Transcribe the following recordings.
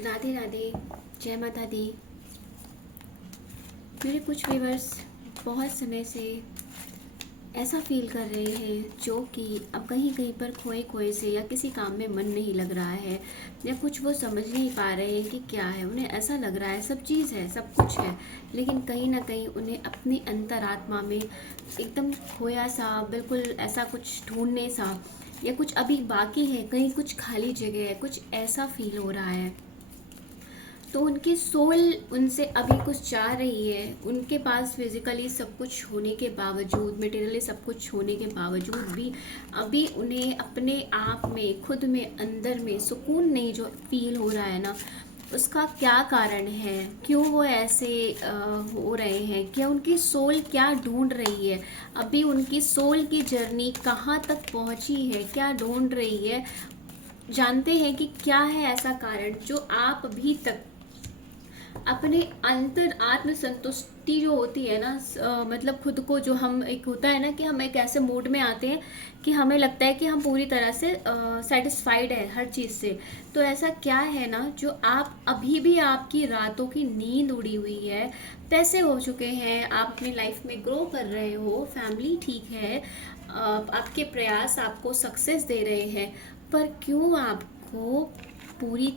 राधे राधे। जय माता दी। मेरे कुछ व्यूअर्स बहुत समय से ऐसा फील कर रहे हैं जो कि अब कहीं कहीं पर खोए खोए से या किसी काम में मन नहीं लग रहा है या कुछ वो समझ नहीं पा रहे हैं कि क्या है। उन्हें ऐसा लग रहा है सब चीज़ है, सब कुछ है, लेकिन कहीं ना कहीं उन्हें अपनी अंतरात्मा में एकदम खोया सा, बिल्कुल ऐसा कुछ ढूंढने सा या कुछ अभी बाकी है, कहीं कुछ खाली जगह है, कुछ ऐसा फील हो रहा है। तो उनकी सोल उनसे अभी कुछ चाह रही है। उनके पास फिजिकली सब कुछ होने के बावजूद, मटेरियली सब कुछ होने के बावजूद भी अभी उन्हें अपने आप में, खुद में, अंदर में सुकून नहीं जो फील हो रहा है ना, उसका क्या कारण है? क्यों वो ऐसे हो रहे हैं? क्या उनकी सोल क्या ढूंढ रही है? अभी उनकी सोल की जर्नी कहाँ तक पहुँची है? क्या ढूंढ रही है? जानते हैं कि क्या है ऐसा कारण जो आप अभी तक अपने अंतर आत्म संतुष्टि जो होती है ना, मतलब खुद को जो हम, एक होता है ना कि हम एक ऐसे मूड में आते हैं कि हमें लगता है कि हम पूरी तरह से सेटिस्फाइड है हर चीज़ से। तो ऐसा क्या है ना जो आप अभी भी, आपकी रातों की नींद उड़ी हुई है, पैसे हो चुके हैं, आप अपनी लाइफ में ग्रो कर रहे हो, फैमिली ठीक है, आपके प्रयास आपको सक्सेस दे रहे हैं, पर क्यों आप पूरी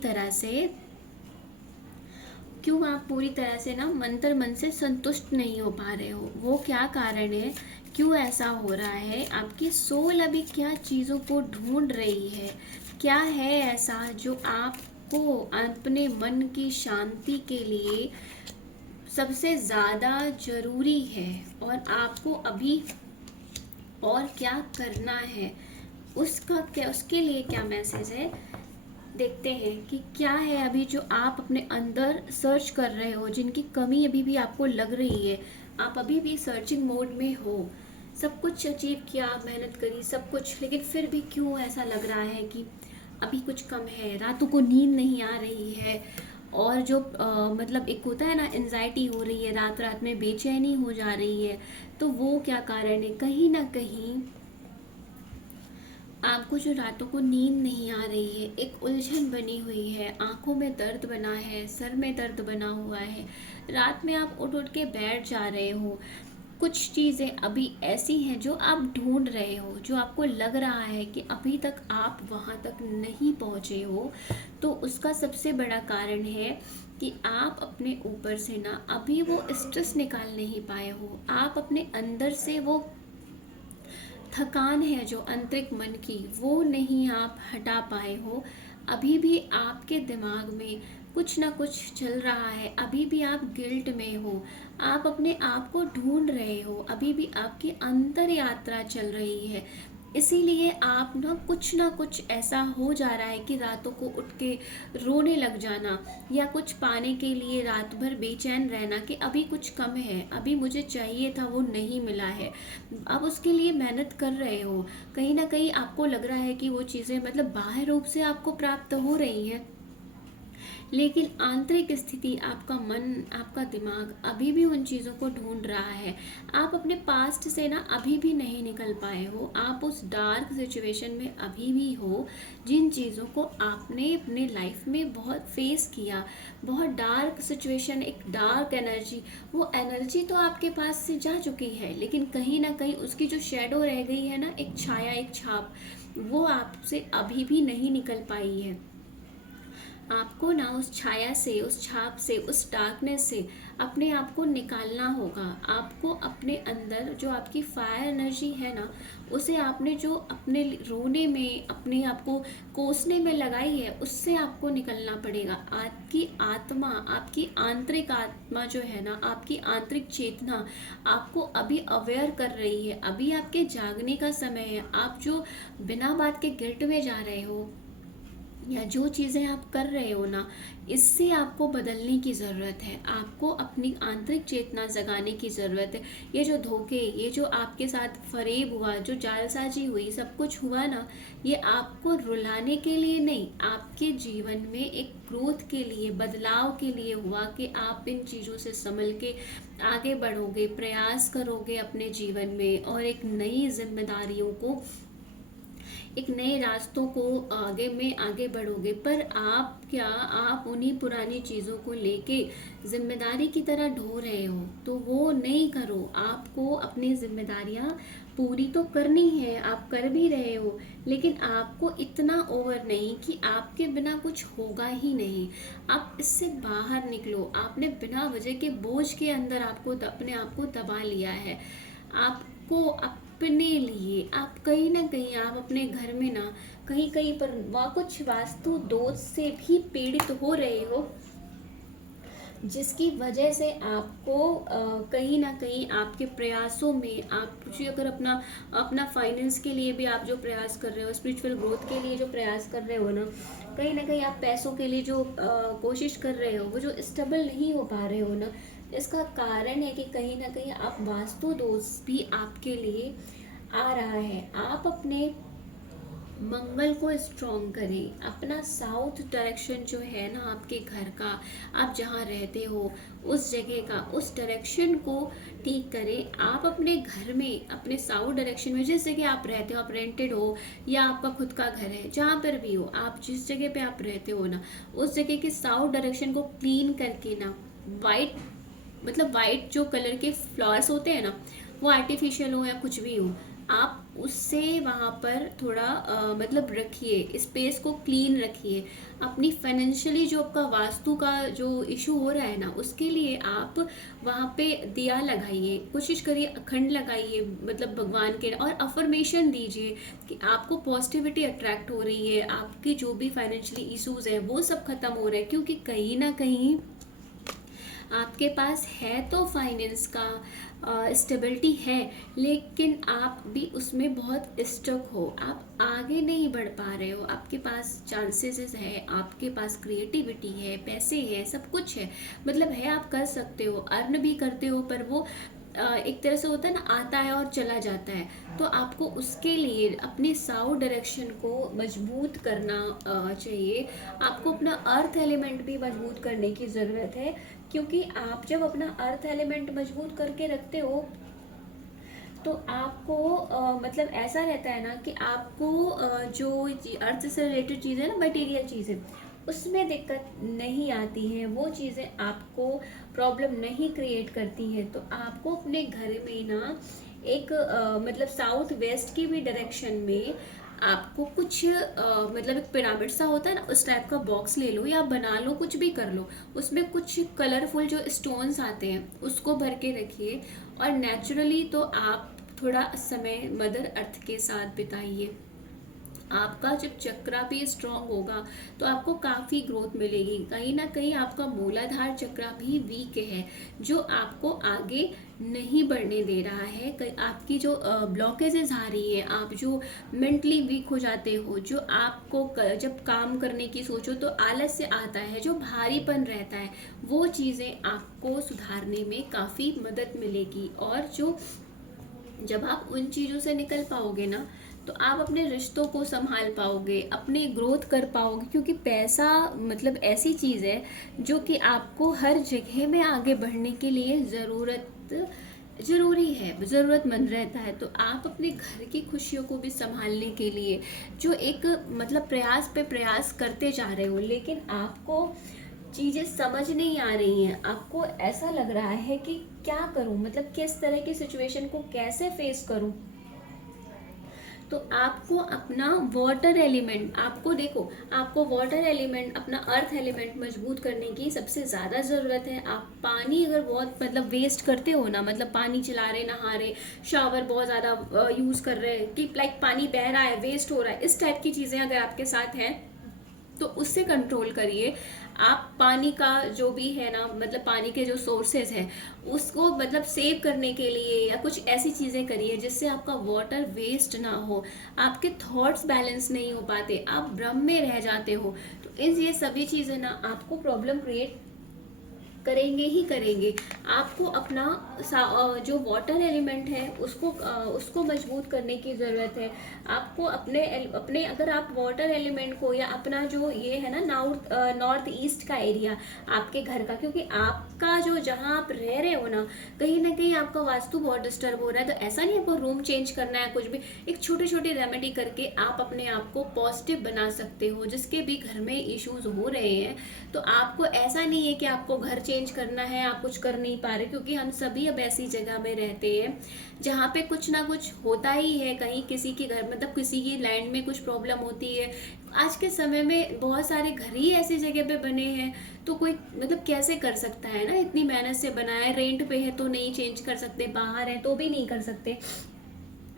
तरह से ना मंतर मन से संतुष्ट नहीं हो पा रहे हो? वो क्या कारण है? क्यों ऐसा हो रहा है? आपकी सोल अभी क्या चीज़ों को ढूंढ रही है? क्या है ऐसा जो आपको अपने मन की शांति के लिए सबसे ज़्यादा ज़रूरी है और आपको अभी और क्या करना है? उसके लिए क्या मैसेज है? देखते हैं कि क्या है अभी जो आप अपने अंदर सर्च कर रहे हो, जिनकी कमी अभी भी आपको लग रही है। आप अभी भी सर्चिंग मोड में हो, सब कुछ अचीव किया, मेहनत करी, सब कुछ, लेकिन फिर भी क्यों ऐसा लग रहा है कि अभी कुछ कम है, रातों को नींद नहीं आ रही है, और जो मतलब एक होता है ना, एंजाइटी हो रही है, रात रात में बेचैनी हो जा रही है। तो वो क्या कारण है? कहीं ना कहीं आपको जो रातों को नींद नहीं आ रही है, एक उलझन बनी हुई है, आंखों में दर्द बना है, सर में दर्द बना हुआ है, रात में आप उठ उठ के बैठ जा रहे हो। कुछ चीज़ें अभी ऐसी हैं जो आप ढूंढ रहे हो, जो आपको लग रहा है कि अभी तक आप वहाँ तक नहीं पहुँचे हो। तो उसका सबसे बड़ा कारण है कि आप अपने ऊपर से ना अभी वो स्ट्रेस निकाल नहीं पाए हो। आप अपने अंदर से वो थकान है जो आंतरिक मन की, वो नहीं आप हटा पाए हो। अभी भी आपके दिमाग में कुछ ना कुछ चल रहा है, अभी भी आप गिल्ट में हो, आप अपने आप को ढूंढ रहे हो, अभी भी आपकी अंतर यात्रा चल रही है। इसीलिए आप ना कुछ ऐसा हो जा रहा है कि रातों को उठ के रोने लग जाना, या कुछ पाने के लिए रात भर बेचैन रहना कि अभी कुछ कम है, अभी मुझे चाहिए था वो नहीं मिला है। आप उसके लिए मेहनत कर रहे हो, कहीं ना कहीं आपको लग रहा है कि वो चीज़ें मतलब बाह्य रूप से आपको प्राप्त हो रही हैं, लेकिन आंतरिक स्थिति, आपका मन, आपका दिमाग अभी भी उन चीज़ों को ढूंढ रहा है। आप अपने पास्ट से ना अभी भी नहीं निकल पाए हो, आप उस डार्क सिचुएशन में अभी भी हो, जिन चीज़ों को आपने अपने लाइफ में बहुत फेस किया। बहुत डार्क सिचुएशन, एक डार्क एनर्जी, वो एनर्जी तो आपके पास से जा चुकी है, लेकिन कहीं ना कहीं उसकी जो शेडो रह गई है ना, एक छाया, एक छाप, वो आपसे अभी भी नहीं निकल पाई है। आपको ना उस छाया से, उस छाप से, उस डार्कनेस से अपने आप को निकालना होगा। आपको अपने अंदर जो आपकी फायर एनर्जी है ना, उसे आपने जो अपने रोने में, अपने आप को कोसने में लगाई है, उससे आपको निकलना पड़ेगा। आपकी आत्मा, आपकी आंतरिक आत्मा जो है ना, आपकी आंतरिक चेतना आपको अभी अवेयर कर रही है। अभी आपके जागने का समय है। आप जो बिना बात के गिल्ट में जा रहे हो, या जो चीज़ें आप कर रहे हो ना, इससे आपको बदलने की ज़रूरत है। आपको अपनी आंतरिक चेतना जगाने की ज़रूरत है। ये जो धोखे, ये जो आपके साथ फरेब हुआ, जो जालसाजी हुई, सब कुछ हुआ ना, ये आपको रुलाने के लिए नहीं, आपके जीवन में एक ग्रोथ के लिए, बदलाव के लिए हुआ कि आप इन चीज़ों से संभल के आगे बढ़ोगे, प्रयास करोगे अपने जीवन में, और एक नई जिम्मेदारियों को, एक नए रास्तों को आगे में आगे बढ़ोगे। पर आपके क्या आप उन्हीं पुरानी चीज़ों को लेके जिम्मेदारी की तरह ढो रहे हो? तो वो नहीं करो। आपको अपनी जिम्मेदारियां पूरी तो करनी है, आप कर भी रहे हो, लेकिन आपको इतना ओवर नहीं कि आपके बिना कुछ होगा ही नहीं। आप इससे बाहर निकलो। आपने बिना वजह के बोझ के अंदर अपने आप को दबा लिया है। आपको अपने लिए आप कहीं ना कहीं आप अपने घर में ना कहीं कहीं पर कुछ वास्तु दोष से भी पीड़ित हो रहे हो, जिसकी वजह से आपको कहीं ना कहीं आपके प्रयासों में आप कुछ अगर अपना अपना फाइनेंस के लिए भी आप जो प्रयास कर रहे हो, स्पिरिचुअल ग्रोथ के लिए जो प्रयास कर रहे हो ना कहीं आप पैसों के लिए जो कोशिश कर रहे हो, वो जो स्टेबल नहीं हो पा रहे हो ना, इसका कारण है कि कहीं ना कहीं आप वास्तु दोष भी आपके लिए आ रहा है। आप अपने मंगल को स्ट्रॉन्ग करें। अपना साउथ डायरेक्शन जो है ना आपके घर का, आप जहाँ रहते हो उस जगह का, उस डायरेक्शन को ठीक करें। आप अपने घर में अपने साउथ डायरेक्शन में जिस जगह आप रहते हो, आप रेंटेड हो या आपका खुद का घर है, जहाँ पर भी हो, आप जिस जगह पे आप रहते हो ना, उस जगह के साउथ डायरेक्शन को क्लीन करके ना, वाइट वाइट जो कलर के फ्लावर्स होते हैं ना, वो आर्टिफिशियल हो या कुछ भी हो, आप उससे वहाँ पर थोड़ा रखिए, स्पेस को क्लीन रखिए। अपनी फाइनेंशियली जो आपका वास्तु का जो इशू हो रहा है ना, उसके लिए आप वहाँ पे दिया लगाइए, कोशिश करिए अखंड लगाइए, भगवान के, और अफर्मेशन दीजिए कि आपको पॉजिटिविटी अट्रैक्ट हो रही है, आपकी जो भी फाइनेंशियली इश्यूज है वो सब खत्म हो रहे हैं, क्योंकि कहीं ना कहीं आपके पास है तो फाइनेंस का स्टेबिलिटी है, लेकिन आप भी उसमें बहुत स्टक हो, आप आगे नहीं बढ़ पा रहे हो। आपके पास चांसेस है, आपके पास क्रिएटिविटी है, पैसे हैं, सब कुछ है, है, आप कर सकते हो, अर्न भी करते हो, पर वो एक तरह से होता है ना, आता है और चला जाता है। तो आपको उसके लिए अपने साउथ डायरेक्शन को मजबूत करना चाहिए। आपको अपना अर्थ एलिमेंट भी मजबूत करने की ज़रूरत है, क्योंकि आप जब अपना अर्थ एलिमेंट मजबूत करके रखते हो तो आपको ऐसा रहता है ना कि आपको जो अर्थ से रिलेटेड चीज़ें ना, मटेरियल चीज़ें, उसमें दिक्कत नहीं आती है, वो चीज़ें आपको प्रॉब्लम नहीं क्रिएट करती है। तो आपको अपने घर में ना एक साउथ वेस्ट की भी डायरेक्शन में आपको कुछ एक पिरामिड सा होता है ना, उस टाइप का बॉक्स ले लो या बना लो, कुछ भी कर लो, उसमें कुछ कलरफुल जो स्टोन्स आते हैं उसको भर के रखिए। और नेचुरली तो आप थोड़ा समय मदर अर्थ के साथ बिताइए। आपका जब चक्रा भी स्ट्रांग होगा तो आपको काफ़ी ग्रोथ मिलेगी। कहीं ना कहीं आपका मूलाधार चक्रा भी वीक है, जो आपको आगे नहीं बढ़ने दे रहा है। आपकी जो ब्लॉकेजेस आ रही है, आप जो मेंटली वीक हो जाते हो, जो आपको जब काम करने की सोचो तो आलस्य आता है, जो भारीपन रहता है, वो चीज़ें आपको सुधारने में काफ़ी मदद मिलेगी। और जो जब आप उन चीज़ों से निकल पाओगे ना, तो आप अपने रिश्तों को संभाल पाओगे, अपने ग्रोथ कर पाओगे, क्योंकि पैसा ऐसी चीज़ है जो कि आपको हर जगह में आगे बढ़ने के लिए ज़रूरी है, ज़रूरतमंद रहता है। तो आप अपने घर की खुशियों को भी संभालने के लिए जो एक प्रयास पे प्रयास करते जा रहे हो, लेकिन आपको चीज़ें समझ नहीं आ रही हैं, आपको ऐसा लग रहा है कि क्या करूं, किस तरह की सिचुएशन को कैसे फेस करूं, तो आपको अपना वाटर एलिमेंट, आपको वाटर एलिमेंट, अपना अर्थ एलिमेंट मजबूत करने की सबसे ज़्यादा ज़रूरत है। आप पानी अगर बहुत वेस्ट करते हो ना, पानी चला रहे, नहा रहे, शावर बहुत ज़्यादा यूज़ कर रहे हैं कि पानी बह रहा है, वेस्ट हो रहा है, इस टाइप की चीज़ें अगर आपके साथ हैं तो उससे कंट्रोल करिए। आप पानी का जो भी है ना, पानी के जो सोर्सेज हैं उसको सेव करने के लिए या कुछ ऐसी चीज़ें करिए जिससे आपका वाटर वेस्ट ना हो। आपके थॉट्स बैलेंस नहीं हो पाते, आप भ्रम में रह जाते हो, तो ये सभी चीज़ें ना आपको प्रॉब्लम क्रिएट करेंगे ही करेंगे। आपको अपना जो वाटर एलिमेंट है उसको मजबूत करने की ज़रूरत है। आपको अपने अगर आप वाटर एलिमेंट को या अपना जो ये है ना नॉर्थ ईस्ट का एरिया आपके घर का, क्योंकि आपका जो जहाँ आप रह रहे हो ना कहीं आपका वास्तु बहुत डिस्टर्ब हो रहा है, तो ऐसा नहीं आपको रूम चेंज करना है, कुछ भी एक छोटी छोटी रेमेडी करके आप अपने आप को पॉजिटिव बना सकते हो। जिसके भी घर में इश्यूज हो रहे हैं, तो आपको ऐसा नहीं है कि आपको घर चेंज करना है, आप कुछ कर नहीं पा रहे, क्योंकि हम सभी अब ऐसी जगह में रहते हैं जहाँ पे कुछ ना कुछ होता ही है। कहीं किसी के घर मतलब किसी की लैंड में कुछ प्रॉब्लम होती है। आज के समय में बहुत सारे घर ही ऐसी जगह पे बने हैं, तो कोई मतलब कैसे कर सकता है ना, इतनी मेहनत से बनाया है, रेंट पे है तो नहीं चेंज कर सकते, बाहर है तो भी नहीं कर सकते।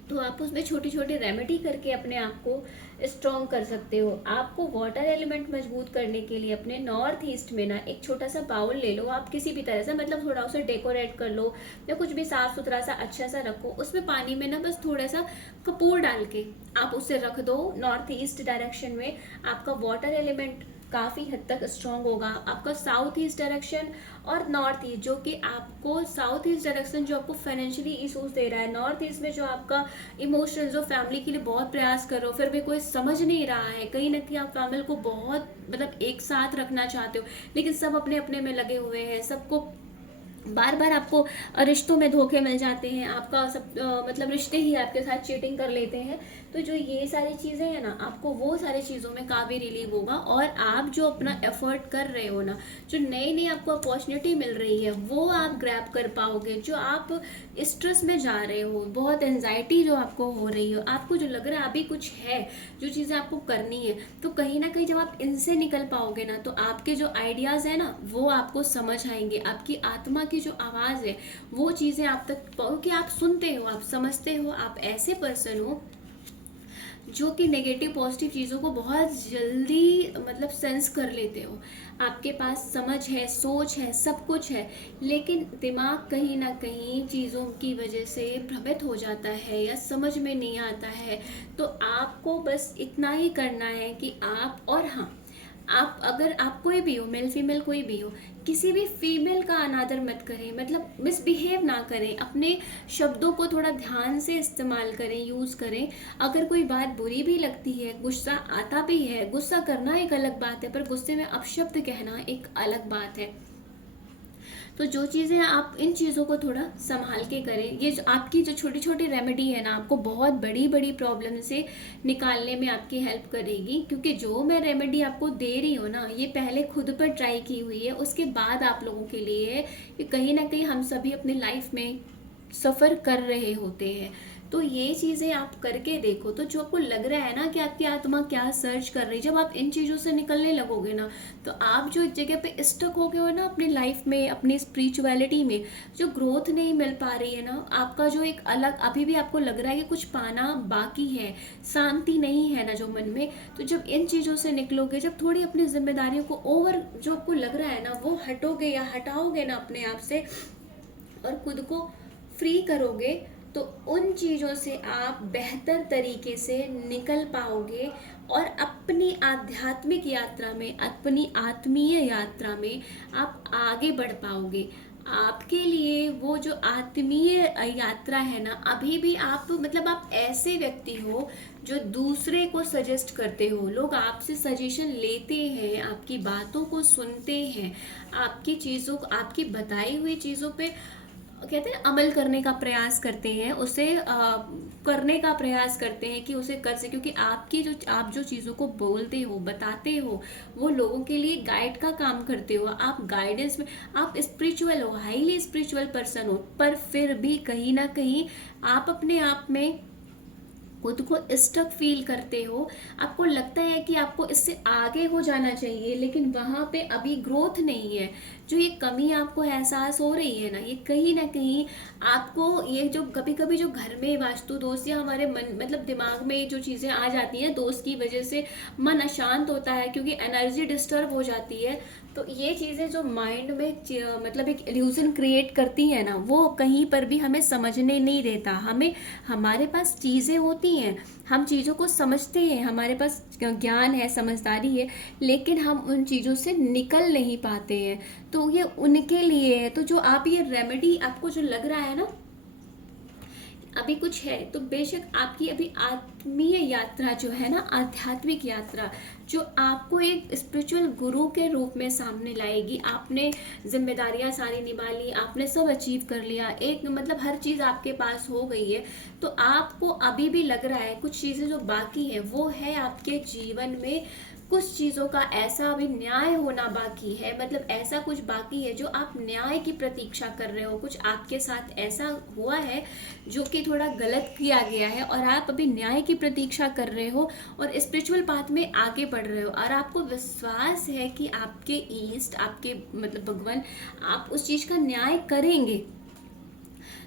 तो आप उसमें छोटी छोटी रेमेडी करके अपने आप को स्ट्रॉन्ग कर सकते हो। आपको वाटर एलिमेंट मजबूत करने के लिए अपने नॉर्थ ईस्ट में ना एक छोटा सा बाउल ले लो, आप किसी भी तरह से मतलब थोड़ा उसे डेकोरेट कर लो या कुछ भी साफ सुथरा सा अच्छा सा रखो। उसमें पानी में ना बस थोड़ा सा कपूर डाल के आप उसे रख दो नॉर्थ ईस्ट डायरेक्शन में। आपका वाटर एलिमेंट काफ़ी हद तक स्ट्रॉन्ग होगा। आपका साउथ ईस्ट डायरेक्शन और नॉर्थ ईस्ट, जो कि आपको साउथ ईस्ट डायरेक्शन जो आपको फाइनेंशियली इशूज दे रहा है, नॉर्थ ईस्ट में जो आपका इमोशंस जो फैमिली के लिए बहुत प्रयास कर रहे हो फिर भी कोई समझ नहीं रहा है, कहीं ना कहीं आप फैमिली को बहुत मतलब एक साथ रखना चाहते हो, लेकिन सब अपने अपने में लगे हुए हैं, सबको बार बार आपको रिश्तों में धोखे मिल जाते हैं, आपका सब मतलब रिश्ते ही आपके साथ चीटिंग कर लेते हैं। तो जो ये सारी चीज़ें हैं ना, आपको वो सारी चीज़ों में काफ़ी रिलीव होगा, और आप जो अपना एफर्ट कर रहे हो ना, जो नई नई आपको अपॉर्चुनिटी मिल रही है वो आप ग्रैब कर पाओगे। जो आप स्ट्रेस में जा रहे हो, बहुत एनजाइटी जो आपको हो रही हो, आपको जो लग रहा है अभी कुछ है जो चीज़ें आपको करनी है, तो कहीं ना कहीं जब आप इनसे निकल पाओगे ना, तो आपके जो आइडियाज़ है ना वो आपको समझ आएंगे। आपकी आत्मा की जो आवाज़ है वो चीज़ें आप तक, क्योंकि आप सुनते हो, आप समझते हो, आप ऐसे पर्सन हो जो कि नेगेटिव पॉजिटिव चीज़ों को बहुत जल्दी मतलब सेंस कर लेते हो। आपके पास समझ है, सोच है, सब कुछ है, लेकिन दिमाग कहीं ना कहीं चीज़ों की वजह से भ्रमित हो जाता है या समझ में नहीं आता है। तो आपको बस इतना ही करना है कि आप, और हाँ, आप अगर आप कोई भी हो, मेल फीमेल कोई भी हो, किसी भी फीमेल का अनादर मत करें, मतलब मिसबिहेव ना करें, अपने शब्दों को थोड़ा ध्यान से इस्तेमाल करें, यूज़ करें। अगर कोई बात बुरी भी लगती है, गुस्सा आता भी है, गुस्सा करना एक अलग बात है, पर गुस्से में अपशब्द कहना एक अलग बात है। तो जो चीज़ें आप इन चीज़ों को थोड़ा संभाल के करें, ये जो आपकी जो छोटी छोटी रेमेडी है ना, आपको बहुत बड़ी बड़ी प्रॉब्लम से निकालने में आपकी हेल्प करेगी। क्योंकि जो मैं रेमेडी आपको दे रही हूँ ना, ये पहले खुद पर ट्राई की हुई है, उसके बाद आप लोगों के लिए है कि कहीं ना कहीं हम सभी अपनी लाइफ में सफ़र कर रहे होते हैं। तो ये चीज़ें आप करके देखो, तो जो आपको लग रहा है ना कि आपकी आत्मा क्या सर्च कर रही है, जब आप इन चीज़ों से निकलने लगोगे ना, तो आप जो एक जगह पे स्टक हो गए हो ना अपनी लाइफ में, अपनी स्पिरिचुअलिटी में, जो ग्रोथ नहीं मिल पा रही है ना, आपका जो एक अलग अभी भी आपको लग रहा है कि कुछ पाना बाकी है, शांति नहीं है ना जो मन में, तो जब इन चीज़ों से निकलोगे, जब थोड़ी अपनी जिम्मेदारियों को ओवर जो आपको लग रहा है ना वो हटोगे या हटाओगे ना अपने आप से, और खुद को फ्री करोगे, तो उन चीज़ों से आप बेहतर तरीके से निकल पाओगे, और अपनी आध्यात्मिक यात्रा में, अपनी आत्मीय यात्रा में आप आगे बढ़ पाओगे। आपके लिए वो जो आत्मीय यात्रा है ना, अभी भी आप मतलब आप ऐसे व्यक्ति हो जो दूसरे को सजेस्ट करते हो, लोग आपसे सजेशन लेते हैं, आपकी बातों को सुनते हैं, आपकी चीज़ों, आपकी बताई हुई चीज़ों पे कहते हैं अमल करने का प्रयास करते हैं, उसे करने का प्रयास करते हैं कि उसे कर सके, क्योंकि आप जो चीज़ों को बोलते हो, बताते हो, वो लोगों के लिए गाइड का काम करते हो, आप गाइडेंस में, आप स्पिरिचुअल हो, हाईली स्पिरिचुअल पर्सन हो, पर फिर भी कहीं ना कहीं आप अपने आप में खुद को स्टक फील करते हो। आपको लगता है कि आपको इससे आगे हो जाना चाहिए, लेकिन वहाँ पे अभी ग्रोथ नहीं है। जो ये कमी आपको एहसास हो रही है ना, ये कहीं ना कहीं आपको, ये जो कभी कभी जो घर में वास्तु दोष या हमारे मन मतलब दिमाग में जो चीज़ें आ जाती हैं दोस्त की वजह से, मन अशांत होता है क्योंकि एनर्जी डिस्टर्ब हो जाती है। तो ये चीज़ें जो माइंड में मतलब एक इल्यूजन क्रिएट करती है ना, वो कहीं पर भी हमें समझने नहीं देता। हमें, हमारे पास चीज़ें होती होती हैं, हम चीज़ों को समझते हैं, हमारे पास ज्ञान है, समझदारी है, लेकिन हम उन चीज़ों से निकल नहीं पाते हैं। तो ये उनके लिए है। तो जो आप ये रेमेडी आपको जो लग रहा है ना अभी कुछ है, तो बेशक आपकी अभी आत्मीय यात्रा जो है ना, आध्यात्मिक यात्रा जो आपको एक स्पिरिचुअल गुरु के रूप में सामने लाएगी। आपने जिम्मेदारियां सारी निभा ली, आपने सब अचीव कर लिया, एक मतलब हर चीज़ आपके पास हो गई है। तो आपको अभी भी लग रहा है कुछ चीज़ें जो बाकी है, वो है आपके जीवन में कुछ चीज़ों का ऐसा अभी न्याय होना बाकी है, मतलब ऐसा कुछ बाकी है जो आप न्याय की प्रतीक्षा कर रहे हो। कुछ आपके साथ ऐसा हुआ है जो कि थोड़ा गलत किया गया है और आप अभी न्याय की प्रतीक्षा कर रहे हो और स्पिरिचुअल पाथ में आगे बढ़ रहे हो, और आपको विश्वास है कि आपके ईस्ट, आपके मतलब भगवान, आप उस चीज़ का न्याय करेंगे।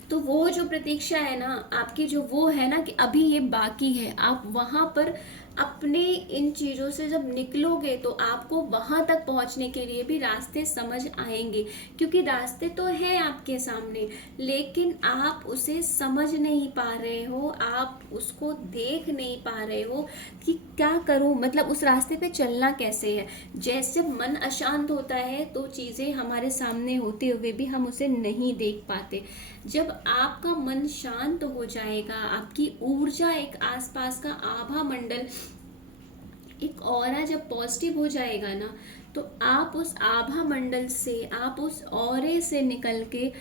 तो वो जो प्रतीक्षा है ना आपकी, जो वो है ना कि अभी ये बाकी है, आप वहां पर अपने इन चीज़ों से जब निकलोगे तो आपको वहां तक पहुंचने के लिए भी रास्ते समझ आएंगे। क्योंकि रास्ते तो है आपके सामने, लेकिन आप उसे समझ नहीं पा रहे हो, आप उसको देख नहीं पा रहे हो कि क्या करूं, मतलब उस रास्ते पे चलना कैसे है। जैसे मन अशांत होता है तो चीज़ें हमारे सामने होते हुए भी हम उसे नहीं देख पाते। जब आपका मन शांत हो जाएगा, आपकी ऊर्जा, एक आसपास का आभा मंडल, एक ऑरा जब पॉजिटिव हो जाएगा ना, तो आप उस आभा मंडल से, आप उस ऑरे से निकल के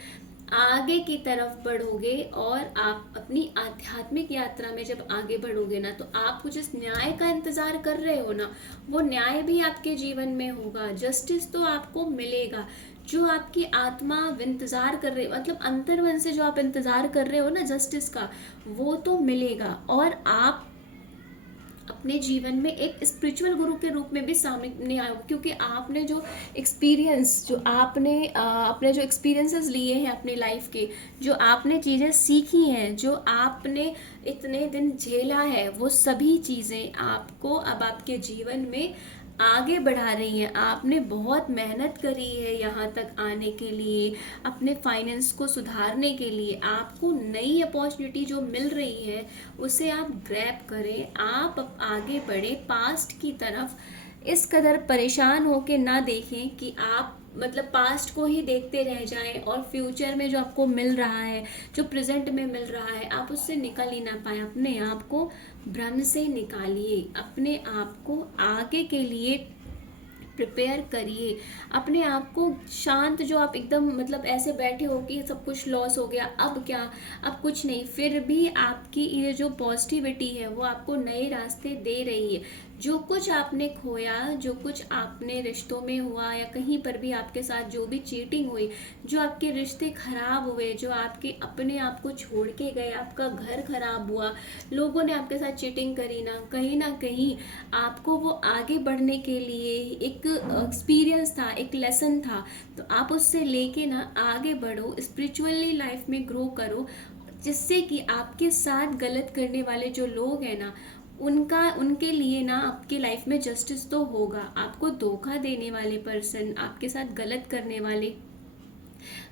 आगे की तरफ बढ़ोगे। और आप अपनी आध्यात्मिक यात्रा में जब आगे बढ़ोगे ना, तो आप जिस न्याय का इंतजार कर रहे हो ना, वो न्याय भी आपके जीवन में होगा। जस्टिस तो आपको मिलेगा। जो आपकी आत्मा इंतजार कर रही, मतलब अंतर्मन से जो आप इंतजार कर रहे हो ना जस्टिस का, वो तो मिलेगा। और आप अपने जीवन में एक स्पिरिचुअल गुरु के रूप में भी सामने आए हो, क्योंकि आपने जो एक्सपीरियंस, जो आपने अपने जो एक्सपीरियंसेस लिए हैं अपने लाइफ के, जो आपने चीज़ें सीखी हैं, जो आपने इतने दिन झेला है, वो सभी चीज़ें आपको अब आपके जीवन में आगे बढ़ा रही हैं। आपने बहुत मेहनत करी है यहाँ तक आने के लिए, अपने फाइनेंस को सुधारने के लिए। आपको नई अपॉर्चुनिटी जो मिल रही है उसे आप ग्रैब करें, आप आगे बढ़े पास्ट की तरफ। इस कदर परेशान होके ना देखें कि आप मतलब पास्ट को ही देखते रह जाएं और फ्यूचर में जो आपको मिल रहा है, जो प्रेजेंट में मिल रहा है, आप उससे निकल ही ना पाए। अपने आप को भ्रम से निकालिए, अपने आप को आगे के लिए प्रिपेयर करिए। अपने आप को शांत, जो आप एकदम मतलब ऐसे बैठे हो कि सब कुछ लॉस हो गया, अब क्या, अब कुछ नहीं, फिर भी आपकी ये जो पॉजिटिविटी है वो आपको नए रास्ते दे रही है। जो कुछ आपने खोया, जो कुछ आपने रिश्तों में हुआ या कहीं पर भी आपके साथ जो भी चीटिंग हुई, जो आपके रिश्ते खराब हुए, जो आपके अपने आप को छोड़ के गए, आपका घर खराब हुआ, लोगों ने आपके साथ चीटिंग करी ना कहीं आपको वो आगे बढ़ने के लिए एक एक्सपीरियंस था, एक लेसन था। तो आप उससे लेके ना आगे बढ़ो, स्पिरिचुअली लाइफ में ग्रो करो, जिससे कि आपके साथ गलत करने वाले जो लोग हैं ना, उनके लिए ना आपकी लाइफ में जस्टिस तो होगा। आपको धोखा देने वाले पर्सन, आपके साथ गलत करने वाले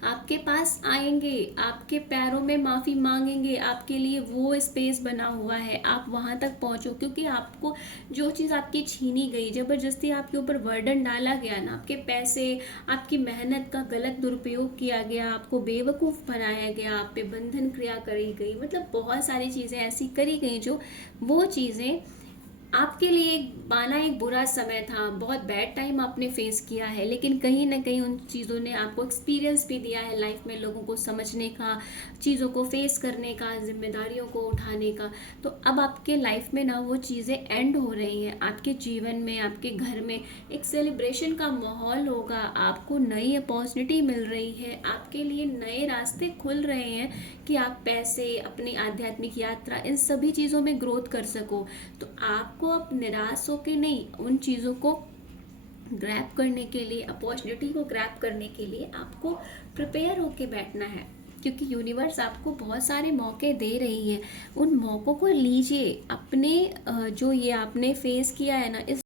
आपके पास आएंगे, आपके पैरों में माफ़ी मांगेंगे, आपके लिए वो स्पेस बना हुआ है, आप वहाँ तक पहुँचो। क्योंकि आपको जो चीज़ आपकी छीनी गई, ज़बरदस्ती आपके ऊपर बर्डन डाला गया ना, आपके पैसे, आपकी मेहनत का गलत दुरुपयोग किया गया, आपको बेवकूफ़ बनाया गया, आप पे बंधन क्रिया करी गई, मतलब बहुत सारी चीज़ें ऐसी करी गई जो वो चीज़ें आपके लिए एक बुरा समय था, बहुत बैड टाइम आपने फेस किया है, लेकिन कहीं ना कहीं उन चीज़ों ने आपको एक्सपीरियंस भी दिया है लाइफ में, लोगों को समझने का, चीज़ों को फेस करने का, जिम्मेदारियों को उठाने का। तो अब आपके लाइफ में ना वो चीज़ें एंड हो रही हैं। आपके जीवन में, आपके घर में एक सेलिब्रेशन का माहौल होगा, आपको नई अपॉर्चुनिटी मिल रही है, आपके लिए नए रास्ते खुल रहे हैं कि आप पैसे, अपनी आध्यात्मिक यात्रा, इन सभी चीज़ों में ग्रोथ कर सको। तो आपको अब निराश होके नहीं, उन चीज़ों को ग्रैब करने के लिए, अपॉर्चुनिटी को ग्रैब करने के लिए आपको प्रिपेयर होके बैठना है। क्योंकि यूनिवर्स आपको बहुत सारे मौके दे रही है, उन मौक़ों को लीजिए। अपने जो ये आपने फेस किया है ना, इस